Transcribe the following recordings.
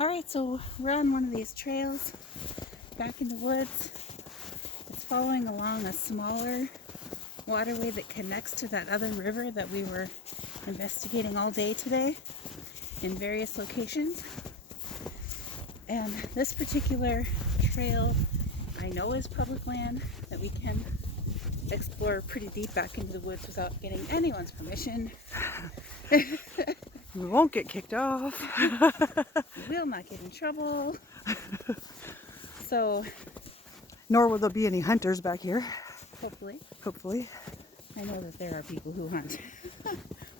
Alright, so we're on one of these trails back in the woods. It's following along a smaller waterway that connects to that other river that we were investigating all day today in various locations. And this particular trail I know is public land that we can explore pretty deep back into the woods without getting anyone's permission. We won't get kicked off. We will not get in trouble. So, nor will there be any hunters back here. hopefully. I know that there are people who hunt.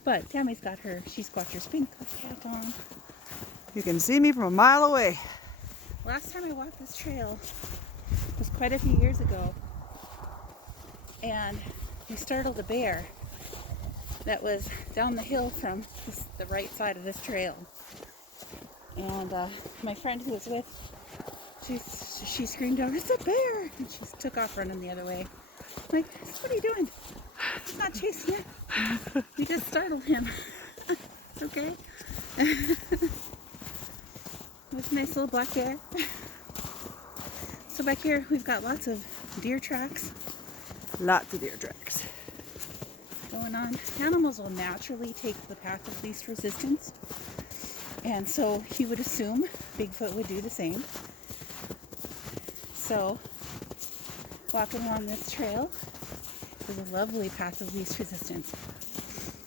But Tammy's got her She-Squatchers pink hat on. You can see me from a mile away. Last time I walked this trail was quite a few years ago. And we startled a bear that was down the hill from the right side of this trail. And my friend who was with, she screamed out, "It's a bear!" And she took off running the other way. I'm like, what are you doing? He's not chasing it. We just startled him. It's okay. It's a nice little black bear. So back here we've got lots of deer tracks. Lots of deer tracks going on. Animals will naturally take the path of least resistance, and so you would assume Bigfoot would do the same. So walking along this trail is a lovely path of least resistance.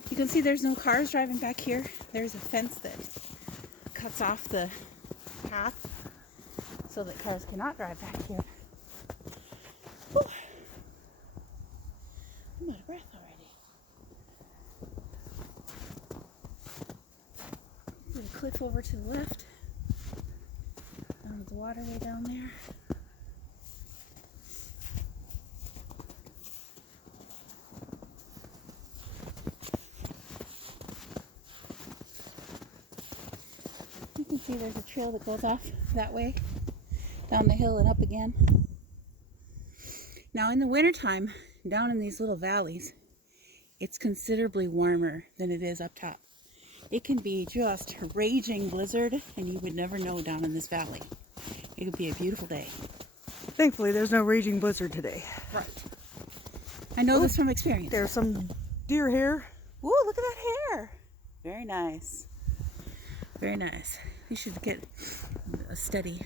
You can see there's no cars driving back here. There's a fence that cuts off the path so that cars cannot drive back here. Whew. I'm out of breath already. There's a cliff over to the left. The waterway down there. You can see there's a trail that goes off that way, down the hill and up again. Now in the wintertime, down in these little valleys, it's considerably warmer than it is up top. It can be just a raging blizzard and you would never know down in this valley. It could be a beautiful day. Thankfully there's no raging blizzard today. Right. I know this from experience. There's some deer hair. Ooh, look at that hair. Very nice. Very nice. You should get a study.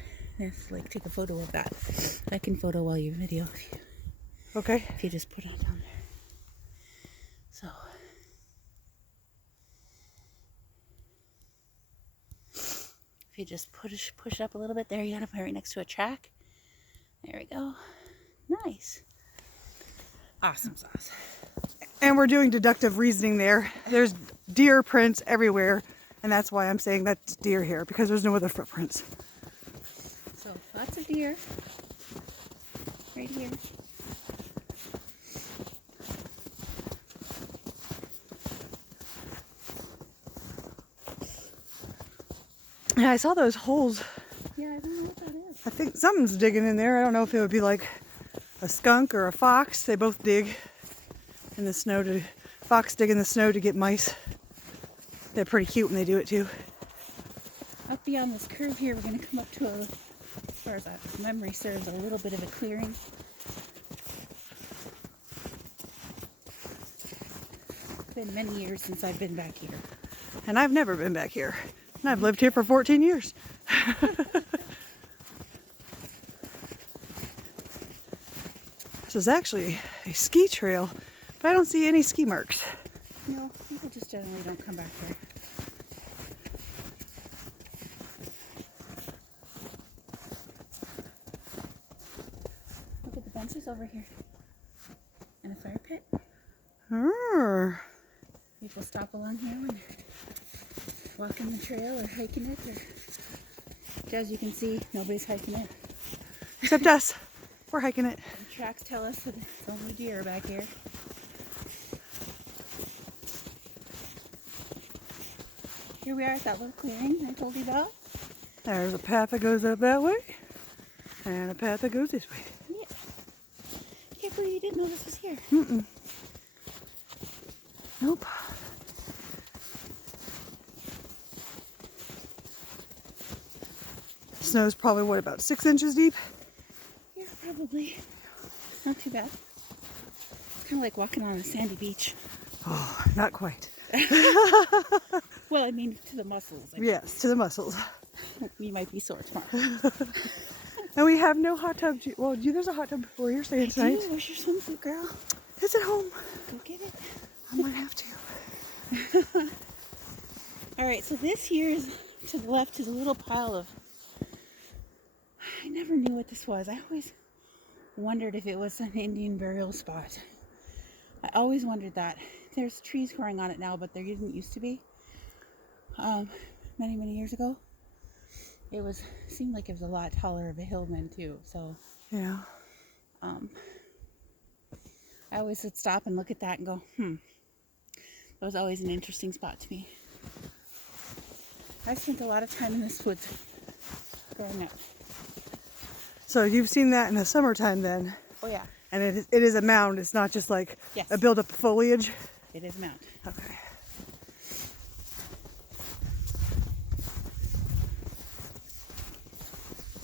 Like take a photo of that. I can photo while you video if you, okay. If you just put it down there. So if you just push up a little bit, there you got it right next to a track. There we go. Nice. Awesome sauce. And we're doing deductive reasoning there. There's deer prints everywhere, and that's why I'm saying that's deer hair, because there's no other footprints. So lots of deer right here. Yeah, I saw those holes. Yeah, I don't know what that is. I think something's digging in there. I don't know if it would be like a skunk or a fox. They both dig in the snow. Fox dig in the snow to get mice. They're pretty cute when they do it too. Up beyond this curve here, we're going to come up to, as far as that memory serves, a little bit of a clearing. It's been many years since I've been back here. And I've never been back here. And I've lived here for 14 years. This is actually a ski trail, but I don't see any ski marks. No, people just generally don't come back here. Look at the benches over here. And a fire pit. People stop along here when they're walking the trail or hiking it. Or, as you can see, nobody's hiking it. Except us. We're hiking it. The tracks tell us that it's only deer back here. Here we are at that little clearing I told you about. There's a path that goes up that way, and a path that goes this way. Yeah. Can't believe you didn't know this was here. Mm-mm. Nope. Snow's probably, what, about 6 inches deep? Yeah, probably. Not too bad. It's kind of like walking on a sandy beach. Oh, not quite. Well, I mean, to the muscles. Yes, to the muscles. You might be sore tomorrow. And we have no hot tub. Well, there's a hot tub where you're staying tonight. Where's your swimsuit, girl? It's at home. Go get it. I might have to. All right, so this here's to the left is a little pile of... I never knew what this was. I always wondered if it was an Indian burial spot. I always wondered that. There's trees growing on it now, but there didn't used to be. Many years ago. It seemed like it was a lot taller of a hill then too. So yeah. I always would stop and look at that and go, That was always an interesting spot to me. I spent a lot of time in this woods growing up. So you've seen that in the summertime then? Oh yeah. And it is a mound. It's not just like a buildup of foliage? It is a mound. Okay.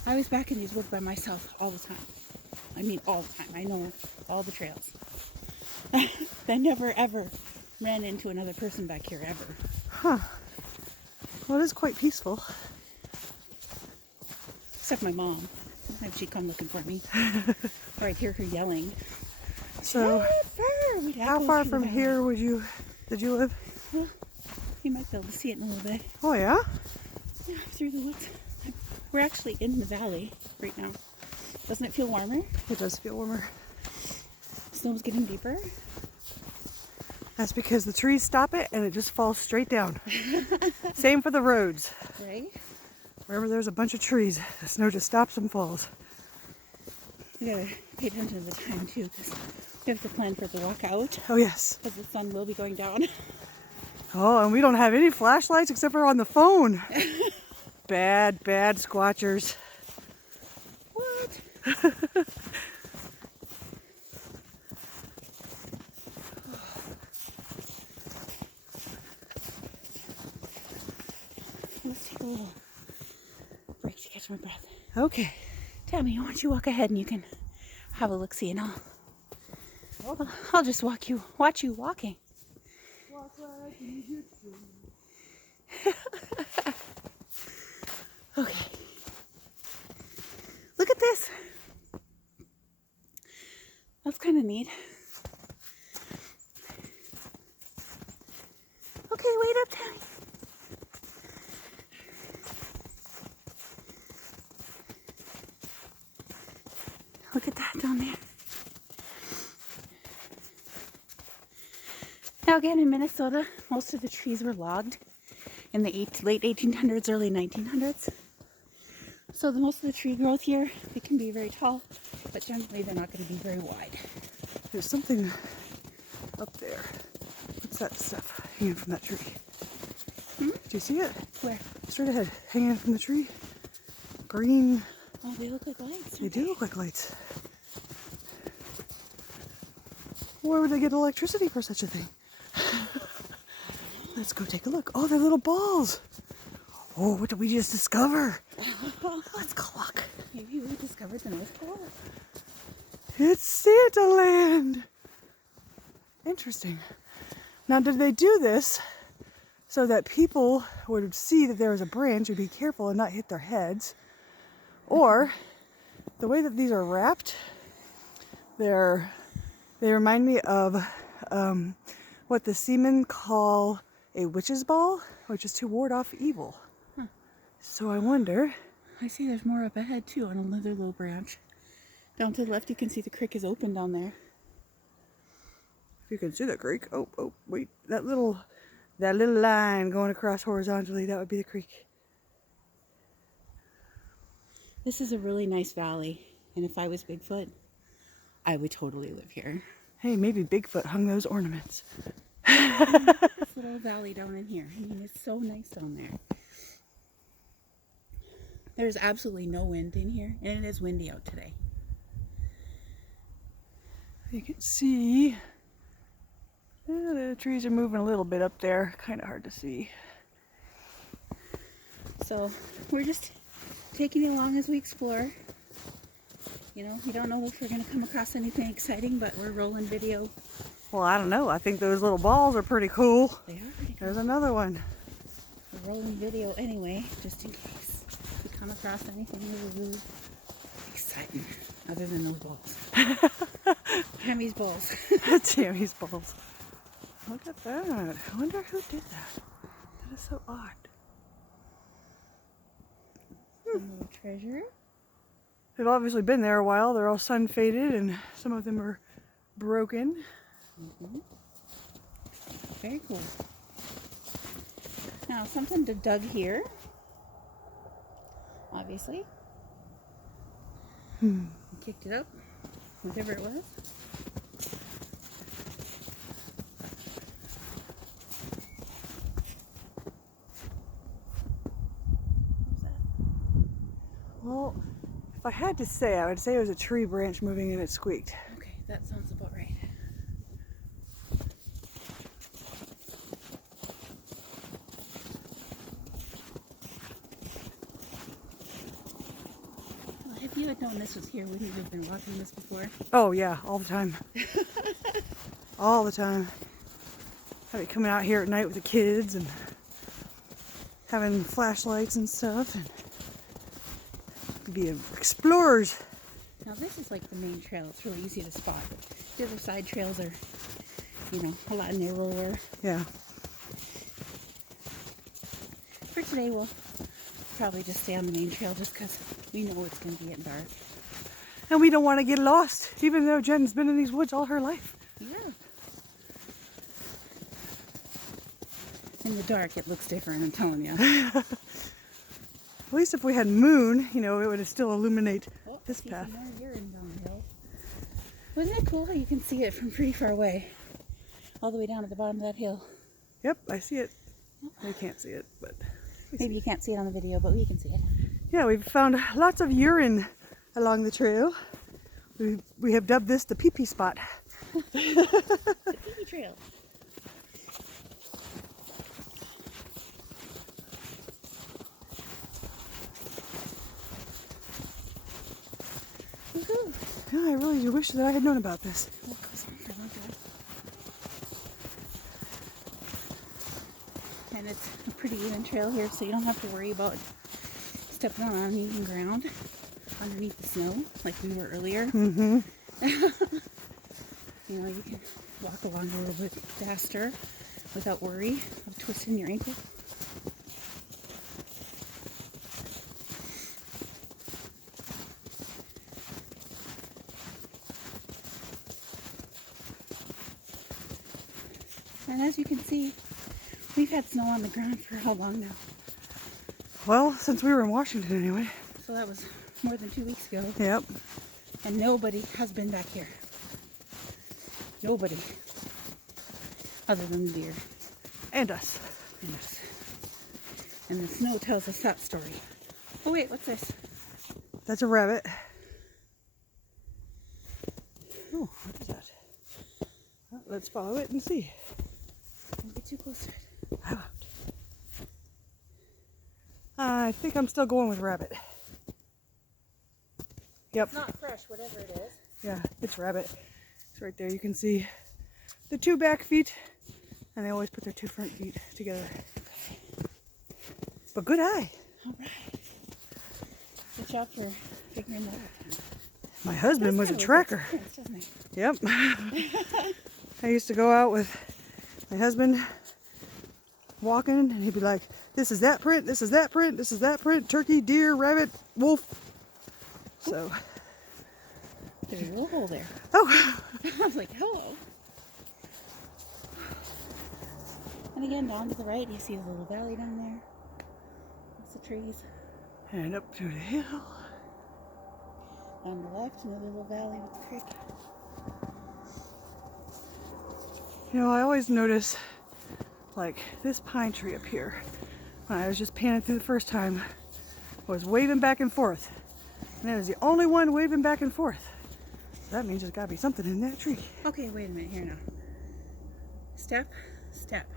I was back in these woods by myself all the time. I mean all the time. I know all the trails. I never ever ran into another person back here ever. Huh. Well, it is quite peaceful. Except my mom. Sometimes she'd come looking for me. Or I'd hear her yelling. So, how far from here did you live? Well, you might be able to see it in a little bit. Oh yeah? Yeah, through the woods. We're actually in the valley right now. Doesn't it feel warmer? It does feel warmer. Snow's getting deeper. That's because the trees stop it and it just falls straight down. Same for the roads. Right? Wherever there's a bunch of trees, the snow just stops and falls. We gotta pay attention to the time too, because we have to plan for the walk out. Oh yes. Because the sun will be going down. Oh, and we don't have any flashlights except for on the phone. Bad Squatchers. What? Let's take a little break to catch my breath. Okay. Tammy, why don't you walk ahead and you can have a look-see and I'll just watch you walking. Okay. Look at this. That's kind of neat. Okay, wait up, Tammy. Look at that down there. Now again, in Minnesota, most of the trees were logged in the late 1800s, early 1900s. So most of the tree growth here, it can be very tall, but generally they're not going to be very wide. There's something up there. What's that stuff hanging from that tree? Do you see it? Where? Straight ahead, hanging from the tree. Green. Oh, they look like lights. They do look like lights. Where would they get electricity for such a thing? Let's go take a look. Oh, they're little balls. Oh, what did we just discover? Let's go look. Maybe we discovered the North Pole. It's Santa Land. Interesting. Now, did they do this so that people would see that there was a branch and be careful and not hit their heads? Or the way that these are wrapped, they remind me of what the seamen call a witch's ball, which is to ward off evil. So I wonder. I see there's more up ahead too on another little branch. Down to the left you can see the creek is open down there. If you can see the creek. Oh, wait. That little line going across horizontally, that would be the creek. This is a really nice valley, and if I was Bigfoot, I would totally live here. Hey, maybe Bigfoot hung those ornaments. This little valley down in here. I mean, it's so nice down there. There's absolutely no wind in here, and it is windy out today. You can see the trees are moving a little bit up there. Kind of hard to see. So we're just taking you along as we explore. You know, we don't know if we're going to come across anything exciting, but we're rolling video. Well, I don't know. I think those little balls are pretty cool. They are pretty cool. There's another one. We're rolling video anyway, just in case we come across anything really exciting, other than those balls. Tammy's balls. Tammy's balls. Look at that. I wonder who did that. That is so odd. Some little treasure. They've obviously been there a while. They're all sun faded and some of them are broken. Very cool. Now something to dug here. Obviously. We kicked it up. Whatever it was. Well, if I had to say, I would say it was a tree branch moving and it squeaked. Okay, that sounds about right. Well, if you had known this was here, wouldn't you have been walking this before? Oh yeah, all the time. All the time. I'd be coming out here at night with the kids and having flashlights and stuff and be explorers. Now this is like the main trail. It's really easy to spot. The other side trails are, you know, a lot narrower. Yeah. For today, we'll probably just stay on the main trail just because we know it's going to be getting dark. And we don't want to get lost, even though Jen's been in these woods all her life. Yeah. In the dark, it looks different, I'm telling you. At least if we had moon, you know, it would still illuminate Oh, this path. More urine down the hill. Wasn't it cool how you can see it from pretty far away? All the way down at the bottom of that hill. Yep, I see it. They can't see it, but... Maybe you can't see it on the video, but we can see it. Yeah, we've found lots of urine along the trail. We have dubbed this the pee-pee spot. The pee trail. Woohoo! Yeah, I really do wish that I had known about this. And it's a pretty even trail here, so you don't have to worry about stepping on uneven ground underneath the snow like we were earlier. Mm-hmm. You know, you can walk along a little bit faster without worry of twisting your ankle. And as you can see, we've had snow on the ground for how long now? Well, since we were in Washington anyway. So that was more than 2 weeks ago. Yep. And nobody has been back here. Nobody. Other than the deer. And us. And us. And the snow tells us that story. Oh wait, what's this? That's a rabbit. Oh, what is that? Well, let's follow it and see. Don't get too close to it. I won't. I think I'm still going with rabbit. Yep. It's not fresh, whatever it is. Yeah, it's rabbit. It's right there. You can see the 2 back feet, and they always put their 2 front feet together. But good eye. All right. Good job for figuring that out. My husband was a That's tracker. kind of a good experience, Yep. I used to go out with my husband walking, and he'd be like, this is that print, this is that print, this is that print, turkey, deer, rabbit, wolf. So. There's a little hole there. Oh. I was like, hello. And again, down to the right, you see a little valley down there. Lots of trees. And up to the hill. On the left, another little valley with the creek. You know, I always notice, like, this pine tree up here, when I was just panning through the first time, was waving back and forth. And it was the only one waving back and forth. So that means there's got to be something in that tree. Okay, wait a minute here now. Step, step.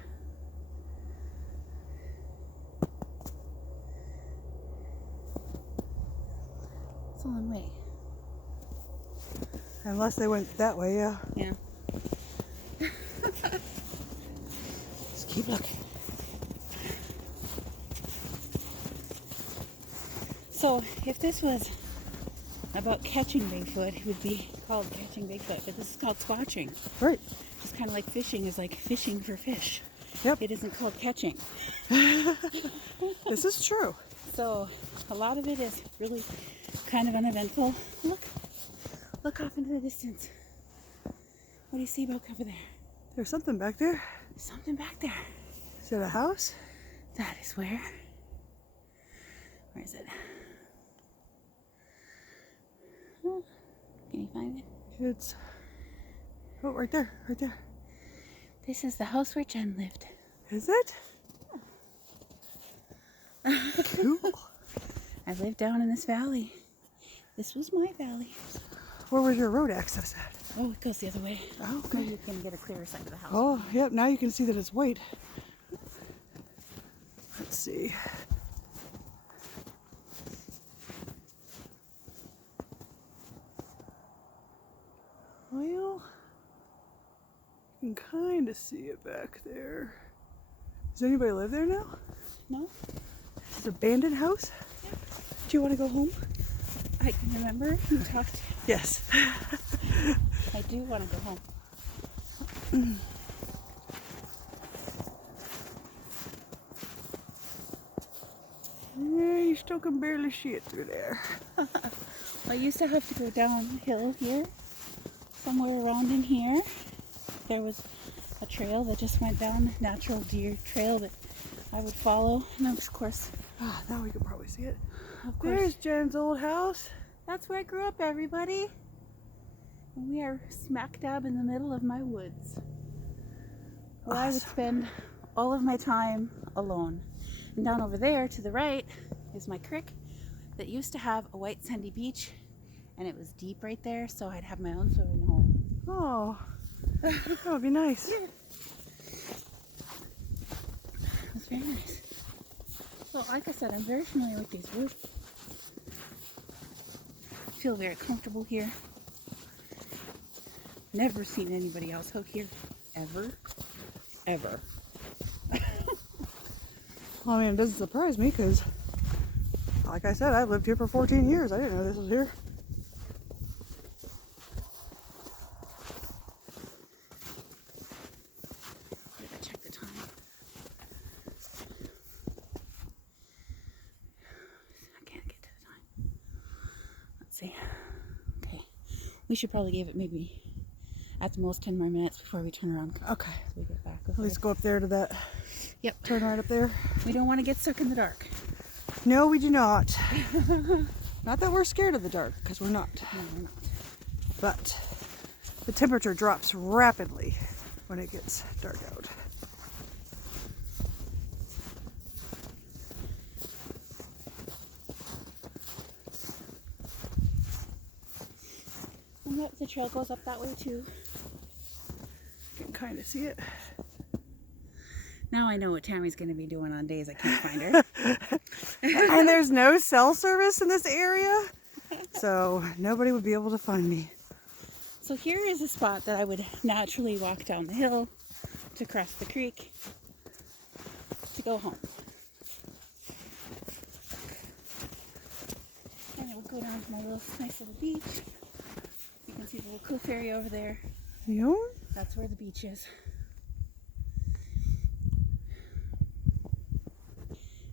a long way. Unless they went that way, yeah. Yeah. Just keep looking. So if this was about catching Bigfoot, it would be called catching Bigfoot, but this is called squatching. Right. It's kind of like fishing is like fishing for fish. Yep. It isn't called catching. This is true. So a lot of it is really kind of uneventful. Look off into the distance. What do you see about over there? There's something back there. There's something back there. Is it a house? That is where? Where is it? Oh, can you find it? It's... Oh, right there. Right there. This is the house where Jen lived. Is it? Cool. I lived down in this valley. This was my valley. Where was your road access at? Oh, it goes the other way. Oh, Maybe okay. you can get a clearer side of the house. Oh, yep. Now you can see that it's white. Let's see. Well, you can kind of see it back there. Does anybody live there now? No? Is it an abandoned house? Do you want to go home? I can remember you talked. Yes. I do want to go home. Yeah, you still can barely see it through there. I used to have to go downhill here, somewhere around in here. There was a trail that just went down, natural deer trail that I would follow. And of course, Ah, now we can probably see it. of course, There's Jen's old house. that's where I grew up, everybody. And we are smack dab in the middle of my woods, where I would Awesome. spend all of my time alone. And down over there to the right is my creek that used to have a white sandy beach, and it was deep right there, so I'd have my own swimming hole. Oh, that would be nice. It was very nice. So like I said, I'm very familiar with these woods. I feel very comfortable here. Never seen anybody else out here. Ever. Ever. Well, I mean, it doesn't surprise me because, like I said, I've lived here for 14 years. I didn't know this was here. I gotta check the time. I can't get to the time. Let's see. Okay. We should probably give it maybe at the most 10 more minutes before we turn around. Okay. So we get back. At least go up there to that. Yep. Turn right up there. We don't want to get stuck in the dark. No, we do not. Not that we're scared of the dark, because we're not. No, we're not. But the temperature drops rapidly when it gets dark out. And yep, the trail goes up that way too. You can kind of see it. Now I know what Tammy's going to be doing on days I can't find her. And there's no cell service in this area, so nobody would be able to find me. So here is a spot that I would naturally walk down the hill to cross the creek to go home. And it would go down to my nice little beach. You can see the little cliff area over there. You know? That's where the beach is.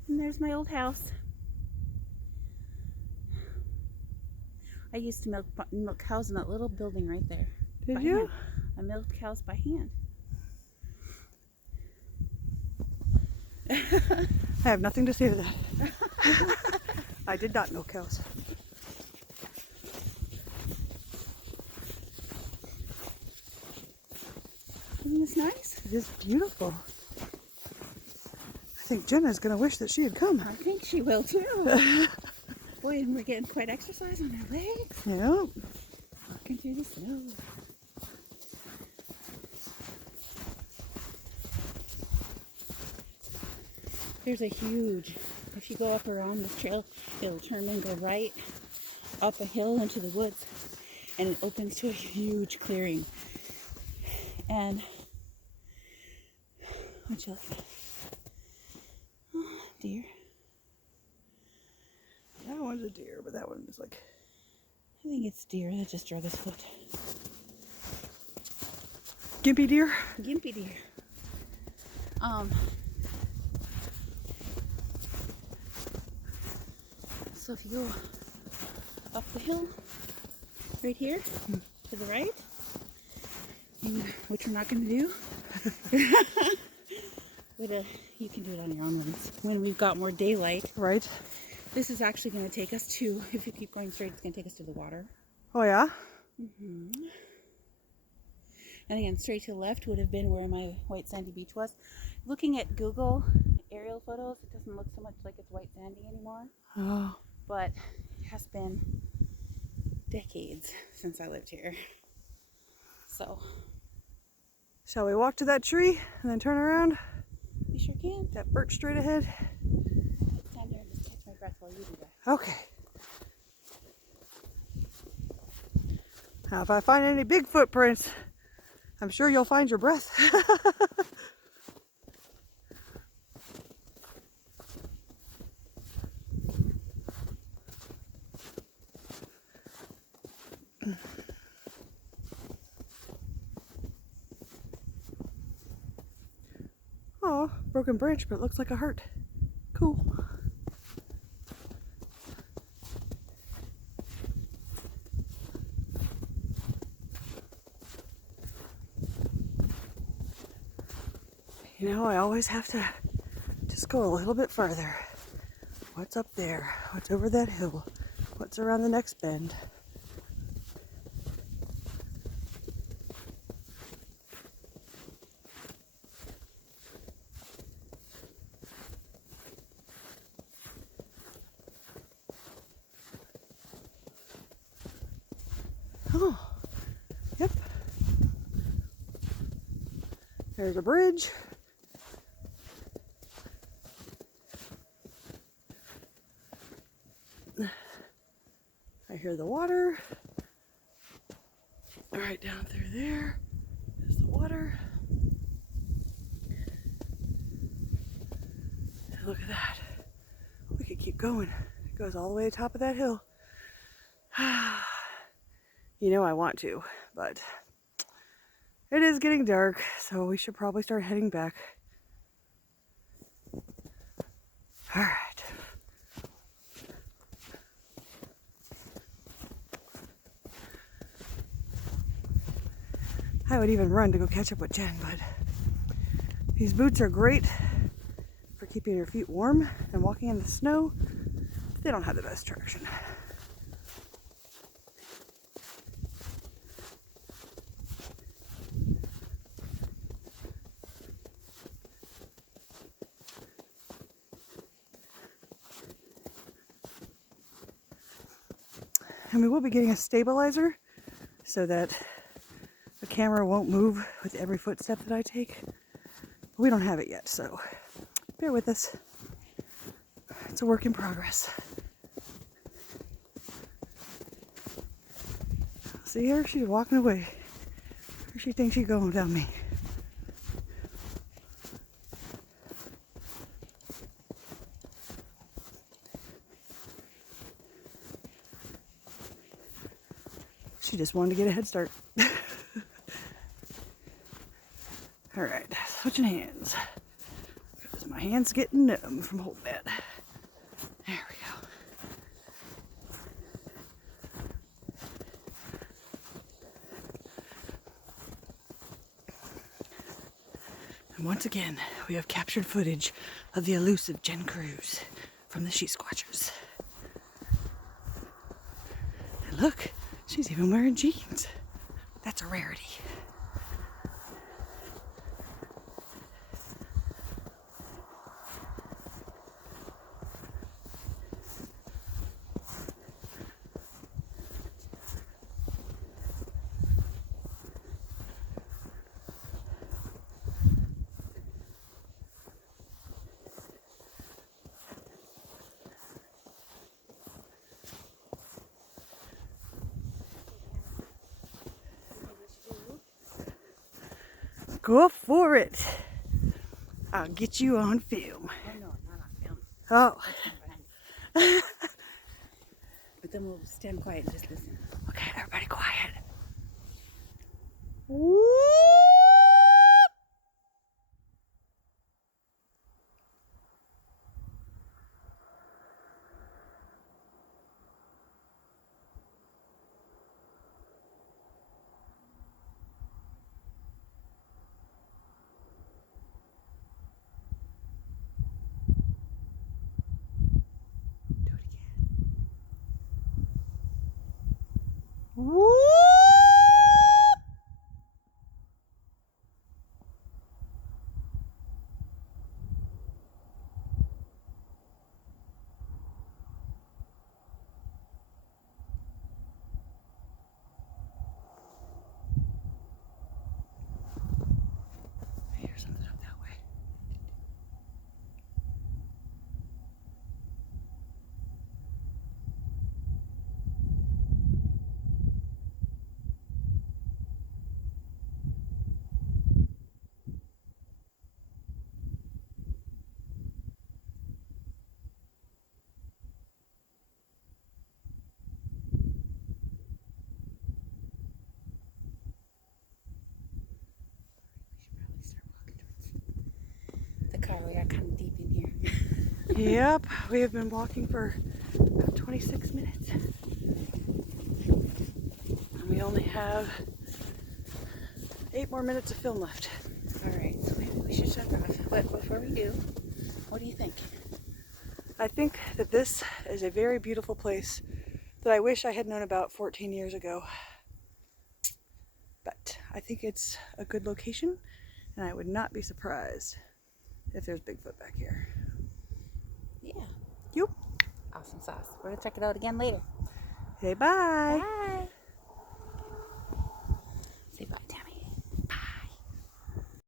And there's my old house. I used to milk cows in that little building right there. Did by you? hand. I milked cows by hand. I have nothing to say to that. I did not milk cows. Isn't this nice? It is beautiful. I think Jenna's going to wish that she had come. I think she will too. Boy, and we're getting quite exercise on our legs. Yeah. Walking through the snow. There's a huge, if you go up around this trail, it'll turn and go right up a hill into the woods, and it opens to a huge clearing. And what you looking at? Oh, deer. That one's a deer, but that one is like... I think it's deer that just drug his foot. Gimpy deer? Gimpy deer. So if you go up the hill, right here, to the right, which we're not going to do, but you can do it on your own when we've got more daylight. Right. This is actually going to take us to, if you keep going straight, it's going to take us to the water. Oh, yeah? Mm-hmm. And again, straight to the left would have been where my white sandy beach was. Looking at Google aerial photos, it doesn't look so much like it's white sandy anymore. Oh. But it has been decades since I lived here. So. Shall we walk to that tree and then turn around? You sure can. That birch straight ahead? Stand there and just catch my breath while you do that. Okay. Now, if I find any big footprints, I'm sure you'll find your breath. Oh, broken branch, but it looks like a heart. Cool. You know, I always have to just go a little bit further. What's up there? What's over that hill? What's around the next bend? Oh, yep. There's a bridge. I hear the water. Right down through there is the water. And look at that. We could keep going. It goes all the way to the top of that hill. You know I want to, but it is getting dark, so we should probably start heading back. All right. I would even run to go catch up with Jen, but these boots are great for keeping your feet warm and walking in the snow. But they don't have the best traction. And we will be getting a stabilizer so that the camera won't move with every footstep that I take. But we don't have it yet, so bear with us. It's a work in progress. See her? She's walking away. Where she thinks she's going without me. She just wanted to get a head start. All right, switching hands. Because my hand's getting numb from holding it. There we go. And once again, we have captured footage of the elusive Jen Cruz from the She-Squatchers. And look, she's even wearing jeans. That's a rarity. Go for it. I'll get you on film. Oh no, not on film. Oh. But then we'll stand quiet and just listen. Okay, everybody quiet. Whoop! Do it again. Whoop! I hear something up that way. We should probably start walking towards the car. We are kind of deep in here. Yep, we have been walking for about 26 minutes. And we only have 8 more minutes of film left. Alright, so maybe we should shut off. But before we do, what do you think? I think that this is a very beautiful place that I wish I had known about 14 years ago. But I think it's a good location, and I would not be surprised if there's Bigfoot back here. Yeah. Yep. Awesome sauce. We're going to check it out again later. Say bye. Bye.